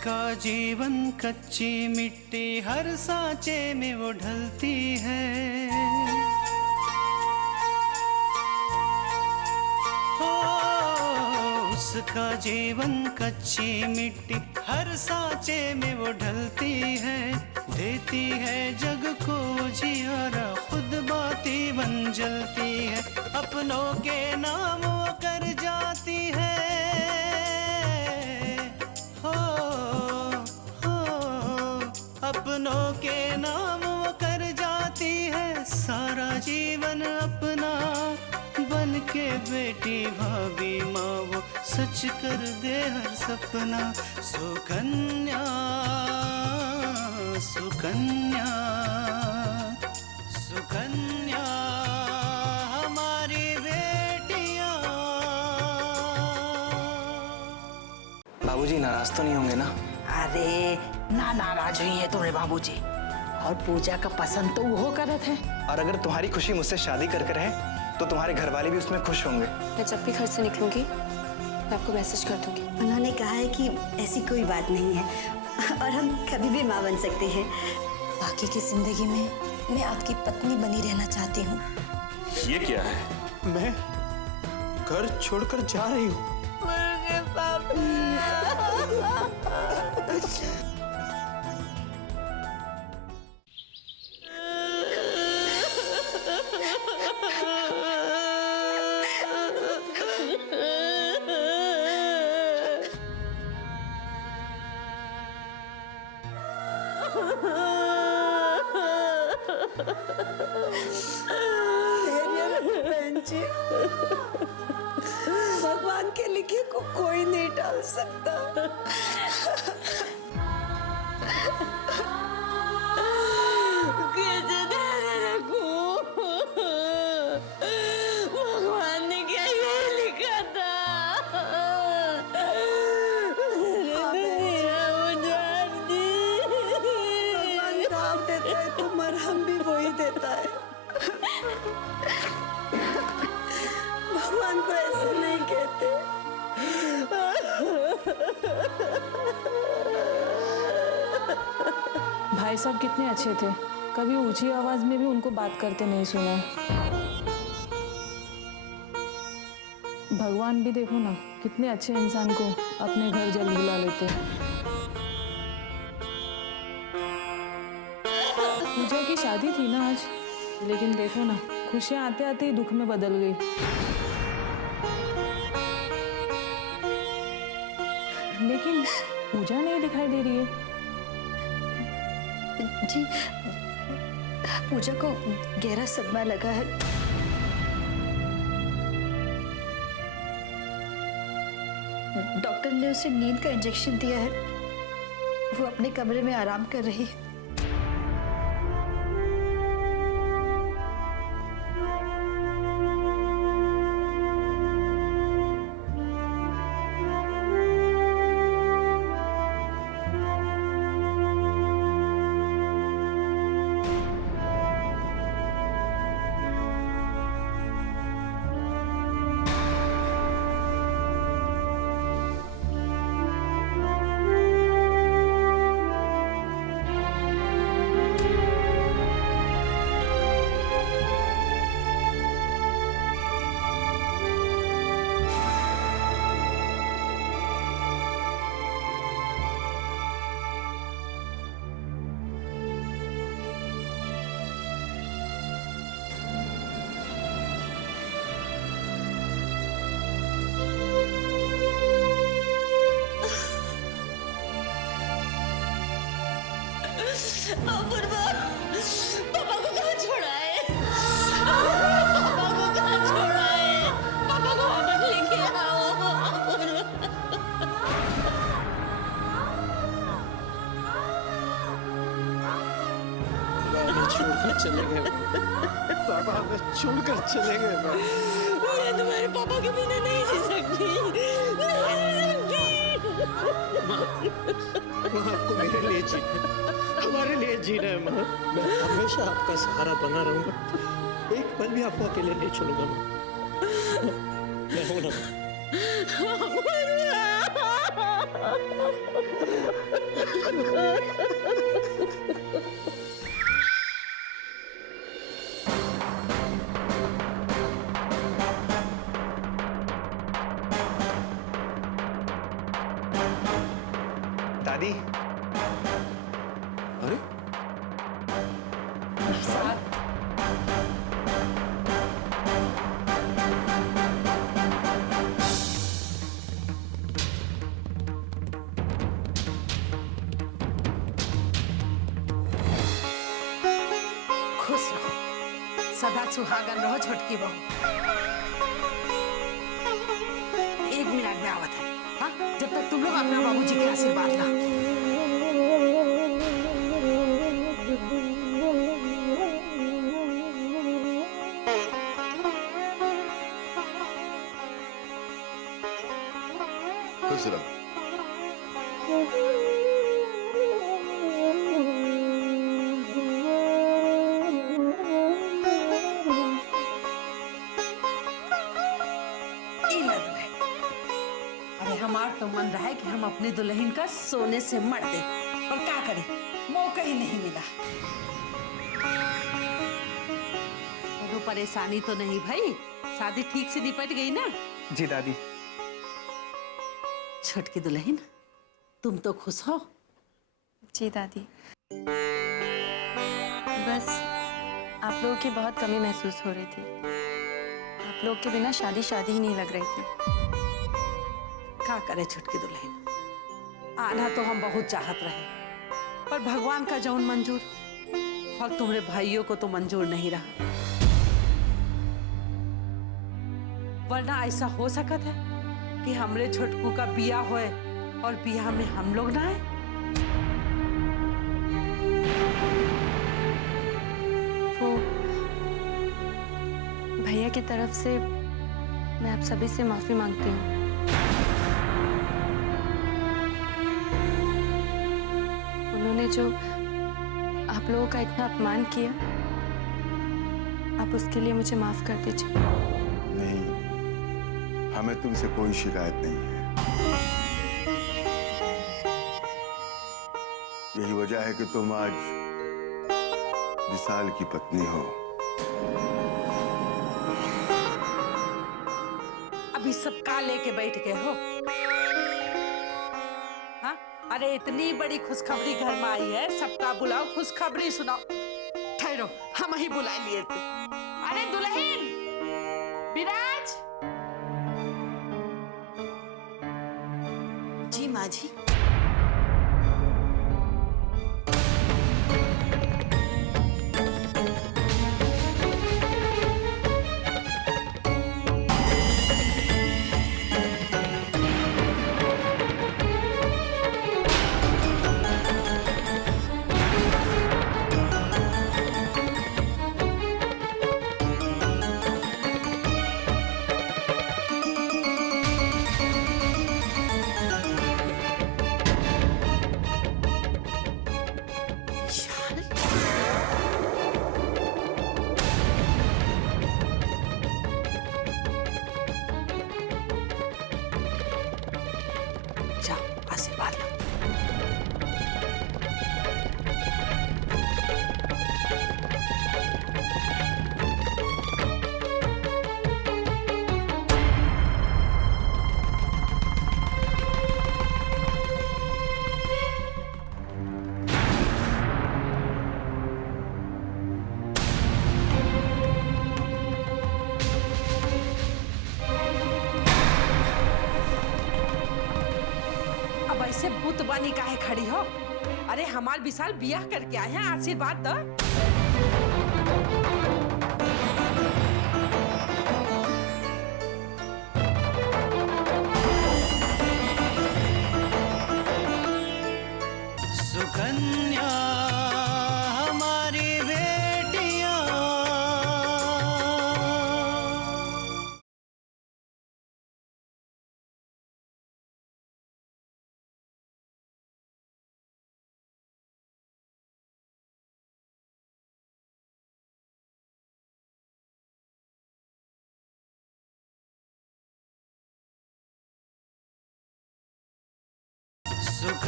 जिसका जीवन कच्ची मिट्टी हर सांचे में वो ढलती है, हो उसका जीवन कच्ची मिट्टी हर सांचे में वो ढलती है। देती है जग को जियारा, खुद बाती बन जलती है। अपनों के नाम वो कर जाती है, हो अपनों के नाम वो कर जाती है। सारा जीवन अपना बन के बेटी भाभी माँ वो सच कर दे हर सपना। सुकन्या सुकन्या सुकन्या हमारी बेटियां। बाबूजी नाराज तो नहीं होंगे ना? अरे ना नाराज हुई है तुम्हारे बाबूजी, और पूजा का पसंद तो वो करत है। और अगर तुम्हारी खुशी मुझसे शादी कर है तो तुम्हारे घर वाले भी उसमें खुश होंगे। मैं जब भी घर से निकलूंगी मैं आपको मैसेज कर दूंगी। उन्होंने कहा है कि ऐसी कोई बात नहीं है और हम कभी भी माँ बन सकते हैं। बाकी की जिंदगी में मैं आपकी पत्नी बनी रहना चाहती हूँ। ये क्या है? मैं घर छोड़कर जा रही हूँ। भगवान के लिखे को कोई नहीं टाल सकता। कैसे धैर्य रखूं? भगवान ने क्या ये लिखा था? दुनिया उजाड़ दी। भगवान दाव देता है तो मरहम भी वही देता है। भगवान को ऐसे नहीं कहते। भाई साहब कितने अच्छे थे, कभी ऊंची आवाज में भी उनको बात करते नहीं सुना। भगवान भी देखो ना कितने अच्छे इंसान को अपने घर जल्द बुला लेते। पूजा की शादी थी ना आज, लेकिन देखो ना खुशियां आते आते ही दुख में बदल गई। लेकिन पूजा नहीं दिखाई दे रही है। जी पूजा को गहरा सदमा लगा है। डॉक्टर ने उसे नींद का इंजेक्शन दिया है, वो अपने कमरे में आराम कर रही है। पापा को कहाँ छोड़ा है? पापा को कहाँ छोड़ा है? पापा को वापस लेके आओ। छोड़कर चले गए पापा, हमें छोड़कर चले गए। मैं तुम्हारे पापा के बिना नहीं जी सकती, नहीं जी सकती। माँ आपको मेरे लिए जीना, हमारे लिए जीना है माँ। मैं हमेशा आपका सहारा बना रहूंगा, एक पल भी आपको अकेले नहीं छोड़ूंगा माँ। मैं हूं ना। दादी, अरे खुश रहो, सदा सुहागन रहो छोटकी बहू। एक मिनट में आवत है, हाँ? जब तक तुम लोग अपना बाबूजी के आशीर्वाद ला। खुश रहो। अरे हमार तो मन रहा है कि हम अपने दुल्हन का सोने से मर दे, पर क्या करें, मौका ही नहीं मिला। कोई परेशानी तो नहीं भाई? शादी ठीक से निपट गई ना? जी दादी। छोटकी दुल्हन, तुम तो खुश हो? जी दादी। बस आप लोगों की बहुत कमी महसूस हो रही थी। आप लोग के बिना शादी शादी ही नहीं लग रही थी। क्या करे छोटकी दुल्हन, आना तो हम बहुत चाहत रहे, पर भगवान का जौन मंजूर, और तुम्हारे भाइयों को तो मंजूर नहीं रहा। वरना ऐसा हो सकत है कि हमरे छोटकू का बियाह होए और बियाह में हम लोग ना आए। वो भैया की तरफ से मैं आप सभी से माफी मांगती हूँ। उन्होंने जो आप लोगों का इतना अपमान किया, आप उसके लिए मुझे माफ कर दीजिए। नहीं, हमें तुमसे कोई शिकायत नहीं है। यही वजह है कि तुम आज विशाल की पत्नी हो। अभी सबका लेके बैठ गए हो? हाँ? अरे इतनी बड़ी खुशखबरी घर में आई है, सबका बुलाओ, खुशखबरी सुनाओ। ठहरो, हम ही बुला लिए थे। अरे दुल्हन, विराज। जी माँ जी। जाओ, आशीर्वाद लो। अब ऐसे बुत बनी काहे खड़ी हो? अरे हमार विशाल बियाह करके आए हैं, आशीर्वाद दो।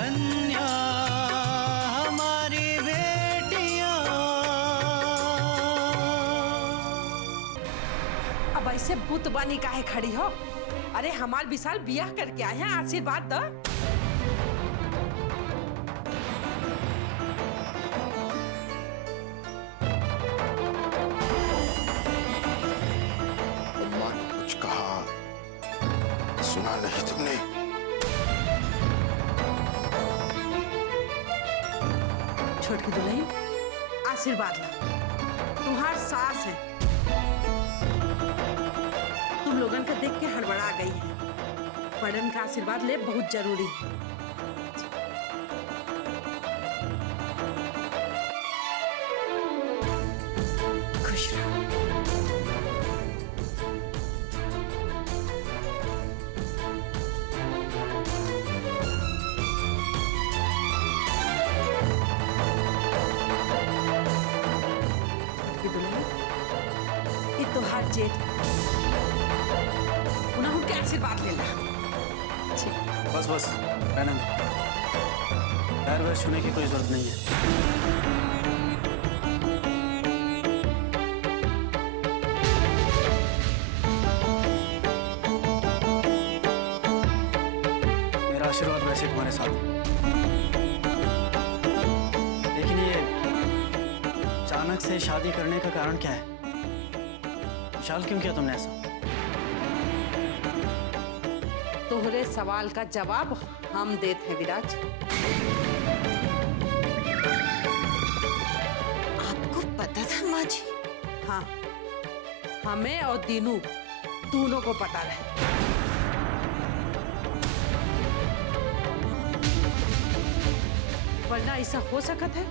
सुकन्या हमारी बेटियां। अब ऐसे बुत बनी काहे खड़ी हो? अरे हमार विशाल बियाह करके आए हैं, आशीर्वाद दो। अम्मा ने कुछ कहा, सुना नहीं तुमने? छोटकी दुल्हन आशीर्वाद ला, तुम्हार सास है। तुम लोगन का देख के हड़बड़ा गई है। बड़न का आशीर्वाद ले बहुत जरूरी है। खुश रहो। छोटकी दुल्हन, ये तोहार जेठ उन्हें उनके आशीर्वाद ले ला। बस बस रहने दो, पैर वैर छूने की कोई जरूरत नहीं है। मेरा आशीर्वाद वैसे तुम्हारे साथ है। लेकिन ये अचानक से शादी करने का कारण क्या है? विशाल, क्यों किया तुमने ऐसा? तोहरे सवाल का जवाब हम देते हैं विराज। आपको पता था माँ जी? हाँ, हमें और दीनू दोनों को पता रहे। वरना ऐसा हो सकत है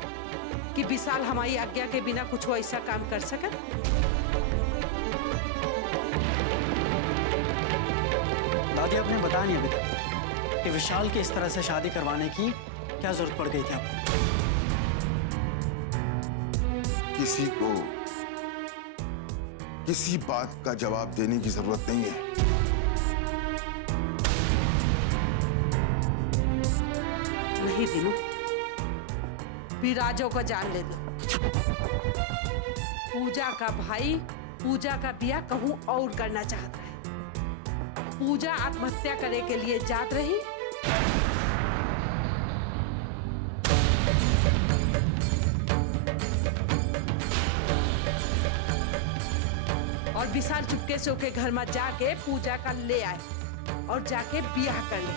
कि विशाल हमारी आज्ञा के बिना कुछ ऐसा काम कर सकत? दादी, आपने बताया नहीं अभी तक कि विशाल की इस तरह से शादी करवाने की क्या जरूरत पड़ गई थी आपको? किसी को किसी बात का जवाब देने की जरूरत नहीं है। नहीं दीनू, विराजो को जान ले दो। पूजा का भाई पूजा का बियाह कहूं और करना चाहता है। पूजा आत्महत्या करे के लिए जात रही। और विशाल चुपके से ओके घर में जाके पूजा का ले आए और जाके बियाह कर ले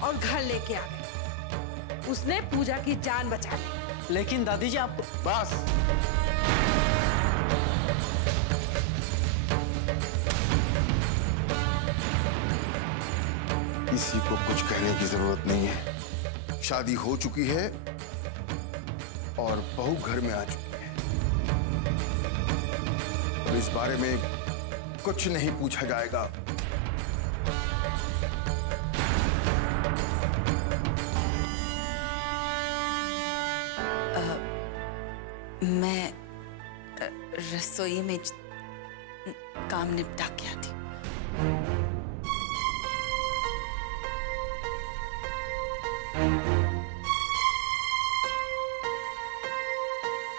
और घर लेके आ गए। उसने पूजा की जान बचा ली। लेकिन दादी जी, आप बस, किसी को कुछ कहने की जरूरत नहीं है। शादी हो चुकी है और बहू घर में आ चुकी है। अब इस बारे में कुछ नहीं पूछा जाएगा। मैं रसोई में काम निपटा के आती।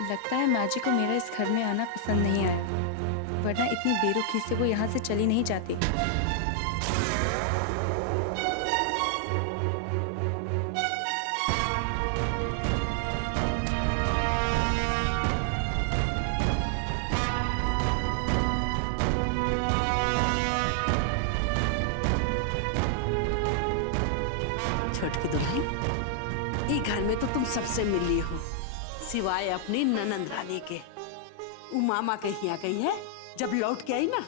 लगता है माँ जी को मेरा इस घर में आना पसंद नहीं आया, वरना इतनी बेरुखी से वो यहाँ से चली नहीं जाती। छोटकी दुल्हन, ये घर में तो तुम सबसे मिली हो, सिवाय अपनी ननंद रानी के। उ मामा के यहाँ गई है, जब लौट के आई ना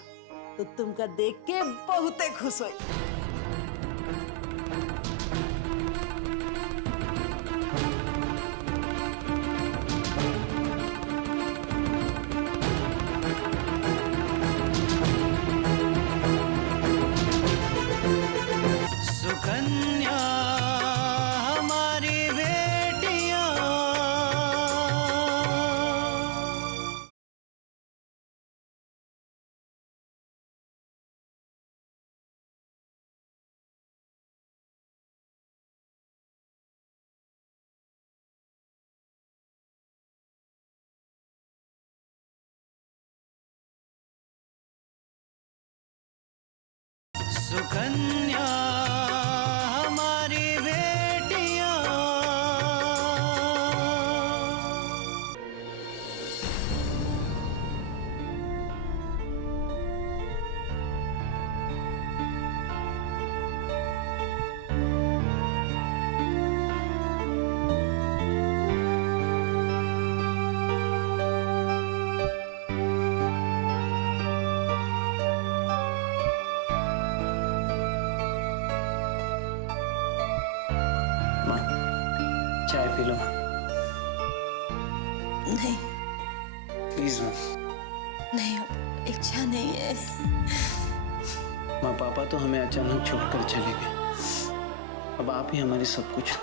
तो तुमका देख के बहुते खुश हुई। सुकन्या हमारी बेटियां। माँ, चाय पी लो। नहीं प्लीज माँ। नहीं, अब इच्छा नहीं है। माँ, पापा तो हमें अचानक छोड़कर चले गए। अब आप ही हमारी सब कुछ हो।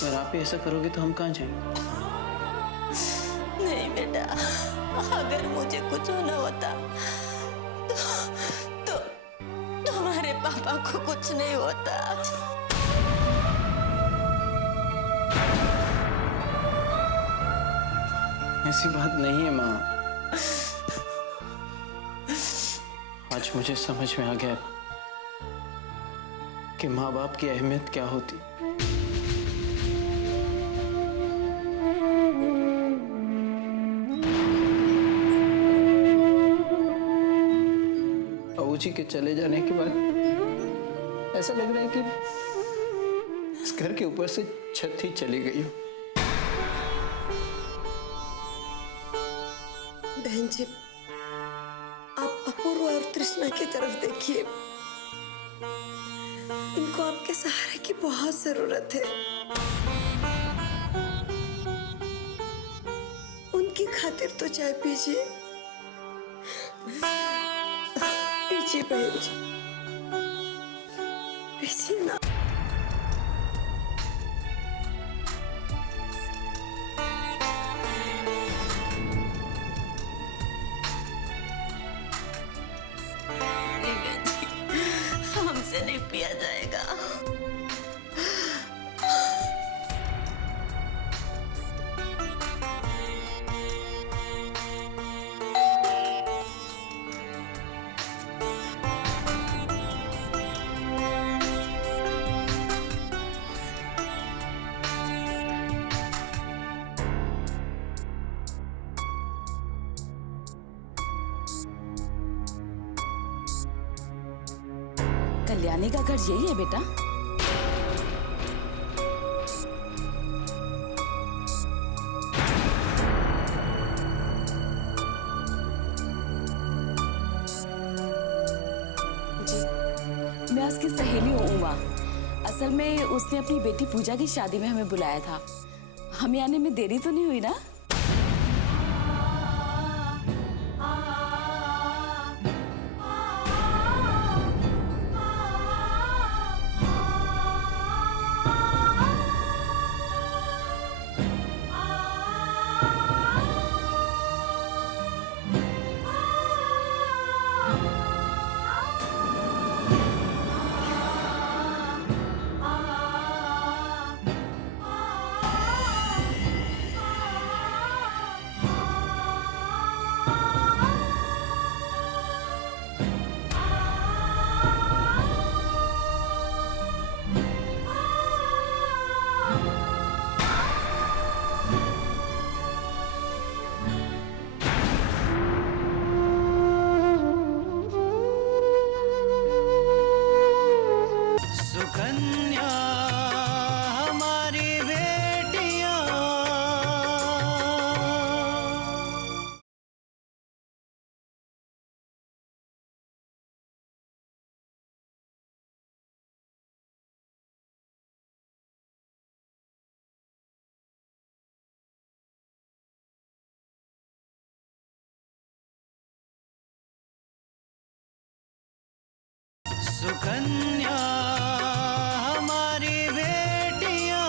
अगर आप ही ऐसा करोगे तो हम कहाँ जाएंगे? नहीं बेटा, अगर मुझे कुछ होना होता तो तुम्हारे पापा को कुछ नहीं होता। ऐसी बात नहीं है माँ। आज मुझे समझ में आ गया कि माँ बाप की अहमियत क्या होती। बाबूजी के चले जाने के बाद ऐसा लग रहा है कि इस घर के ऊपर से छत ही चली गई हो। बहन जी, आप अपूर्व और तृष्णा की तरफ देखिए। इनको आपके सहारे की बहुत जरूरत है। उनकी खातिर तो चाय पीजिए। पीजिए बहन जी, पीजिए ना। हमसे नहीं पिया जाएगा। कल्याणी का घर यही है बेटा? मैं उसकी सहेली हूँ उमा। असल में उसने अपनी बेटी पूजा की शादी में हमें बुलाया था। हमें आने में देरी तो नहीं हुई ना? सुकन्या हमारी बेटियां। सुकन्या हमारी बेटियां।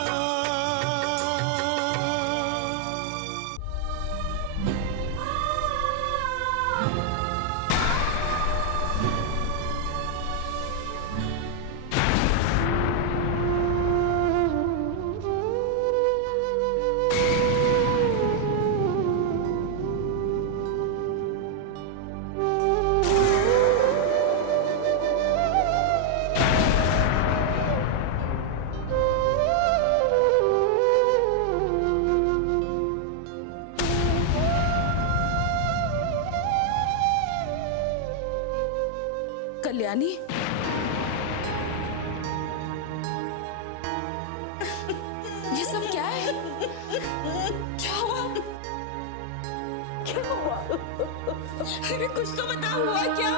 कल्याणी, ये सब क्या है? क्या हुआ? क्या हुआ? अरे कुछ तो बता, हुआ क्या?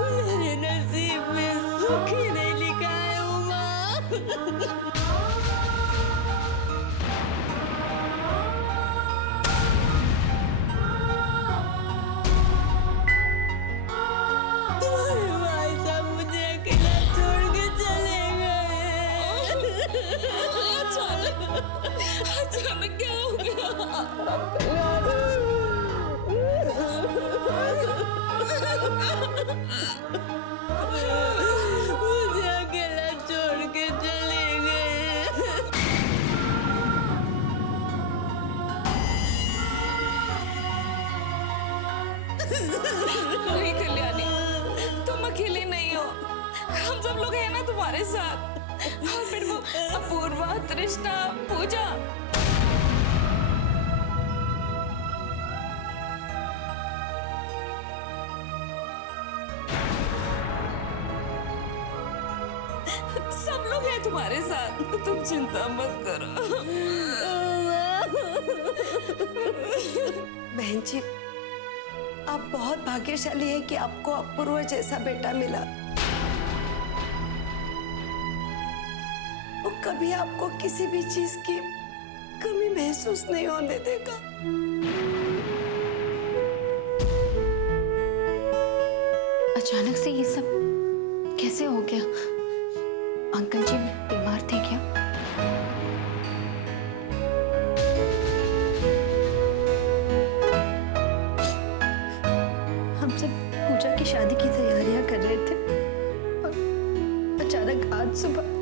मेरे नसीब में सुख ही नहीं लिखा है उमा। तुम्हारे भाई साहब मुझे अकेला छोड़ के चले गए। अचानक क्या हो गया? मुझे अकेला छोड़ के चले गए। नहीं कल्याणी, तुम अकेली नहीं हो, हम सब लोग हैं ना तुम्हारे साथ। और फिर वो अपूर्वा, तृष्णा, पूजा। सब लोग हैं तुम्हारे साथ, तुम चिंता मत करो। बहन जी, आप बहुत भाग्यशाली हैं कि आपको अपूर्व जैसा बेटा मिला। वो कभी आपको किसी भी चीज की कमी महसूस नहीं होने देगा। अचानक से ये सब कैसे हो गया? अंकल जी बीमार थे क्या? हम सब पूजा की शादी की तैयारियां कर रहे थे और अचानक आज सुबह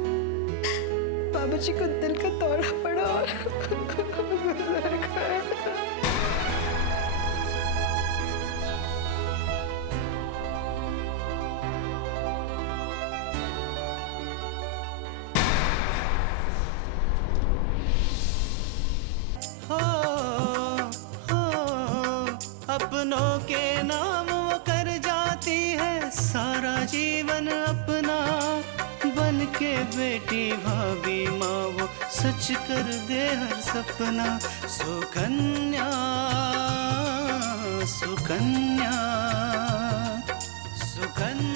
बाबूजी को दिल का दौरा पड़ा और गुजर गए। अपनों के नाम वो कर जाती है सारा जीवन अपना, बन के बेटी भाभी माँ वो सच कर दे हर सपना। सुकन्या सुकन्या सुकन्या।